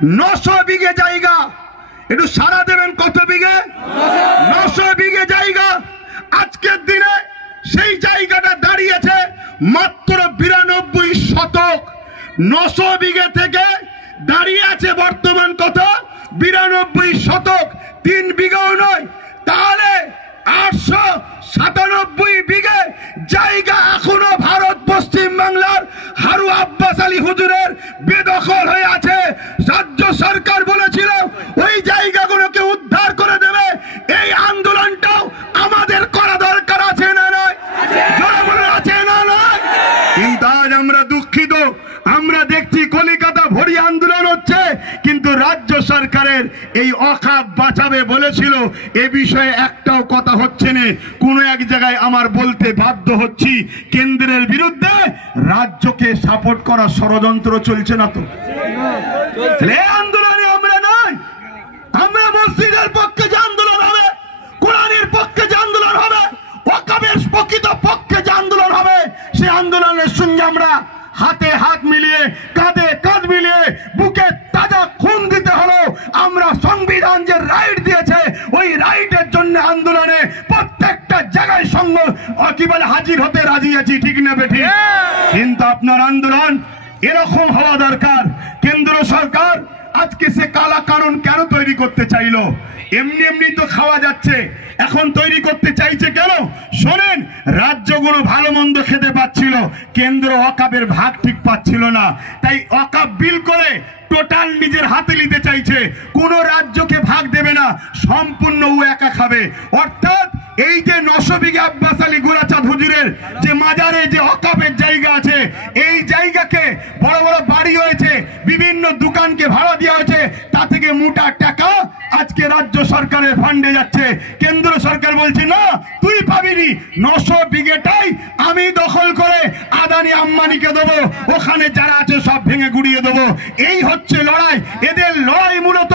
900 বিঘে জায়গা, একটু সারা দেবেন কত বিঘে? 900 বিঘে জায়গা। আজকের দিনে সেই জায়গাটা দাঁড়িয়েছে মাত্র 92 শতক। 900 বিঘে থেকে দাঁড়িয়ে আছে বর্তমান কত? 92 শতক। 3 বিঘাও নয়, তাহলে 897 বিঘে জায়গা এখনো ভারত পশ্চিম বাংলার হারু আব্বাস আলী হুজুরের বেদখল হয়ে আছে। রাজ্য সরকার বলেছিল ওই জায়গাগুলোকে উদ্ধার করে দেবে। এই আন্দোলনটাও আমাদের করা দরকার আছে না নয়? আছে না নয়? কিন্তু আজ আমরা দুঃখিত, আমরা দেখছি কলিকাতা ভরি আন্দোলন হচ্ছে, কিন্তু রাজ্য সরকারের এই অখাপ বাঁচাবে বলেছিল, এ বিষয়ে একটাও কথা হচ্ছে না। কোন এক জায়গায় আমার বলতে বাধ্য হচ্ছি, কেন্দ্রের বিরুদ্ধে রাজ্যকে সাপোর্ট করা ষড়যন্ত্র চলছে না তো? আন্দোলনে আমরা নয়, আমরা মসজিদের পক্ষে যে আন্দোলন হবে, কোরআনের পক্ষে যে আন্দোলন হবে, ওয়াকাবের প্রকৃত পক্ষে যে আন্দোলন হবে, সে আন্দোলনের সঙ্গে আমরা হাতে হাত মিলিয়ে, কাঁধে কাঁধ মিলিয়ে, বুকে তাজা খুন দিতে হলো। আমরা সংবিধান যে রাইট দিয়েছে, ওই রাইটের জন্য আন্দোলনে প্রত্যেকটা জায়গায় কি বলে হাজির হতে রাজি আছি, ঠিক না বেঠিক? কিন্তু আপনার আন্দোলন এরকম হওয়া দরকার। কেন্দ্র সরকার আজকে সে কালা কানুন কেন তৈরি করতে চাইলো? এমনি এমনি তো খাওয়া যাচ্ছে, এখন তৈরি করতে চাইছে কেন? শোনেন, রাজ্যগুলো ভালো মন্দ খেতে পাচ্ছিল, কেন্দ্র ওয়াকাবের ভাগ ঠিক পাচ্ছিল না, তাই ওয়াকাব বিল করে টোটাল নিজের হাতে নিতে চাইছে। কোন রাজ্যকে ভাগ দেবে না, সম্পূর্ণ ও একা খাবে। অর্থাৎ এই যে 900 বিঘা আব্বাস আলী গোরাচাঁদ হুজুরের যে মাজারে যে ওয়াকাবের জায়গা আছে, এই জায়গাকে বড় বড় বাড়ি হয়েছে, বিভিন্ন দোকানকে ভাড়া দেওয়া হয়েছে, তা থেকে মোটা টাকা আজকে রাজ্য সরকারের ফান্ডে যাচ্ছে। কেন্দ্র সরকার বলছে না, তুই পাবিনি, 900 বিঘেটাই আমি দখল করে আদানি আম্বানিকে দেবো, ওখানে যারা আছে সব ভেঙে গুড়িয়ে দেবো। এই হচ্ছে লড়াই। এদের লড়াই মূলত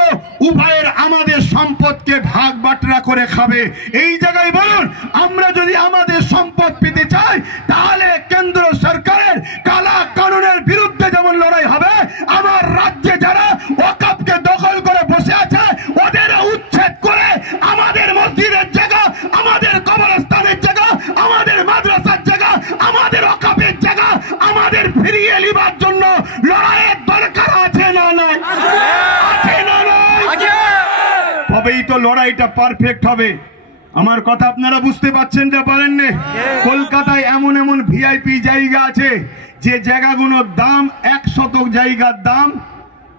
উভয়ের আমাদের সম্পদকে ভাগ বাটরা করে খাবে। এই জায়গায় বলুন, আমরা যদি আমাদের সম্পদ পেতে চাই, তাহলে কেন্দ্র সরকারের কালা কানুনের বিরুদ্ধে যেমন লড়াই হবে, আমার রাজ্যে যারা ওয়াকাবকে দখল করে বসে আছে ওদের উচ্ছেদ করে আমাদের মসজিদের জায়গা, আমাদের কবরস্থানের জায়গা, আমাদের মাদ্রাসার জায়গা, আমাদের ওয়াকাবের জায়গা আমাদের ফিরিয়ে নেবার জন্য লড়াইয়ের দরকার আছে না নয়? আছে না নয়? তবেই তো লড়াইটা পারফেক্ট হবে। আমার কথা আপনারা বুঝতে পারছেন না? পারেন না? কলকাতায় এমন এমন ভিআইপি জায়গা আছে যে জায়গাগুলোর দাম 1 শতক জায়গার দাম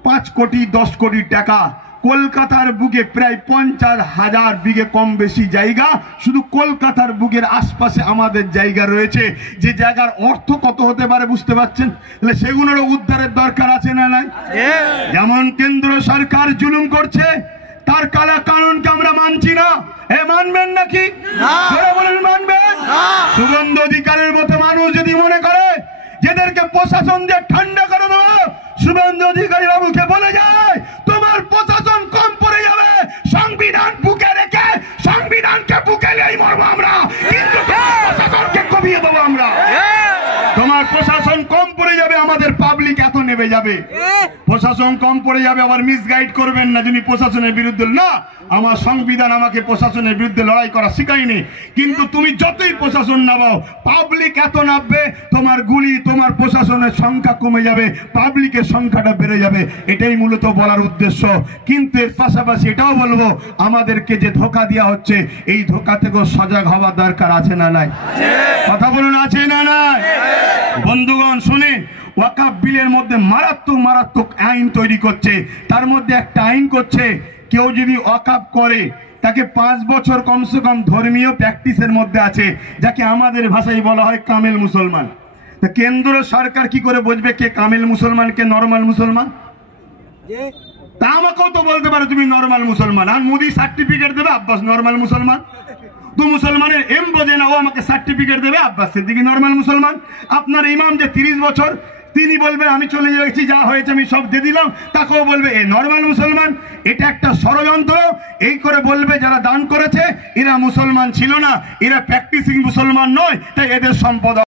5 কোটি 10 কোটি টাকা। কলকাতার বুকে প্রায় 50,000 বিঘে কম বেশি জায়গা শুধু কলকাতার বুকের আশপাশে আমাদের জায়গা রয়েছে, যে জায়গার অর্থ কত হতে পারে বুঝতে পারছেন? তাহলে সেগুলোরও উদ্ধারের দরকার আছে না নাই? যেমন কেন্দ্র সরকার জুলুম করছে, তার কালা কানুনকে আমরা মানছি না। এ মানবেন নাকি? বলেন মানবেন? শুভেন্দু অধিকারের মতো মানুষ যদি মনে করে যেদেরকে প্রশাসন দিয়ে ঠান্ডা করে দেবো, শুভেন্দু অধিকারী বাবুকে বলে যায় তোমার প্রশাসন কম পড়ে যাবে, সংবিধান বুকে রেখে সংবিধানকে বুকে নিয়েই মরবো আমরা, কিন্তু প্রশাসনকে কমিয়ে দেবো আমরা। তোমার প্রশাসন কম পড়ে যাবে, আমাদের পাবলিক এত নেমে যাবে। প্রশাসন কম পড়ে যাবে, আবার মিসগাইড করবেন না যিনি প্রশাসনের বিরুদ্ধে। না, আমার সংবিধান আমাকে প্রশাসনের বিরুদ্ধে লড়াই করা শিখায়নি, কিন্তু তুমি যতই প্রশাসন নামাও, পাবলিক এত নামবে, তোমার গুলি, তোমার প্রশাসনের সংখ্যা কমে যাবে, পাবলিকের সংখ্যাটা বেড়ে যাবে। এটাই মূলত বলার উদ্দেশ্য। কিন্তু এর পাশাপাশি এটাও বলবো, আমাদেরকে যে ধোঁকা দেওয়া হচ্ছে, এই ধোঁকা থেকেও সজাগ হওয়ার দরকার আছে না নাই? কথা বলুন, আছে না নাই? বন্ধুগণ শুনে, ওয়াকাব বিলের মধ্যে মারাত্মক মারাত্মক আইন তৈরি করছে। তার মধ্যে একটা আইন করছে, কেউ যদি ওয়াকাব করে তাকে 5 বছর কমসে কম ধর্মীয় প্র্যাকটিসের মধ্যে আছে, যাকে আমাদের ভাষায় বলা হয় কামেল মুসলমান। তো কেন্দ্র সরকার কি করে বুঝবে কে কামেল মুসলমান, কে নরমাল মুসলমান? তা আমাকেও তো বলতে পারে তুমি নরমাল মুসলমান, আর মোদি সার্টিফিকেট দেবে আব্বাস নরমাল মুসলমান। তো মুসলমানের এম বোঝে না, ও আমাকে সার্টিফিকেট দেবে আব্বাস সিদ্দিকী নরমাল মুসলমান। আপনার ইমাম যে 30 বছর, তিনি বলবেন আমি চলে যাচ্ছি, যা হয়েছে আমি সব দিয়ে দিলাম, তাকেও বলবে এ নরমাল মুসলমান। এটা একটা ষড়যন্ত্র। এই করে বলবে যারা দান করেছে এরা মুসলমান ছিল না, এরা প্র্যাকটিসিং মুসলমান নয়, তাই এদের সম্পদ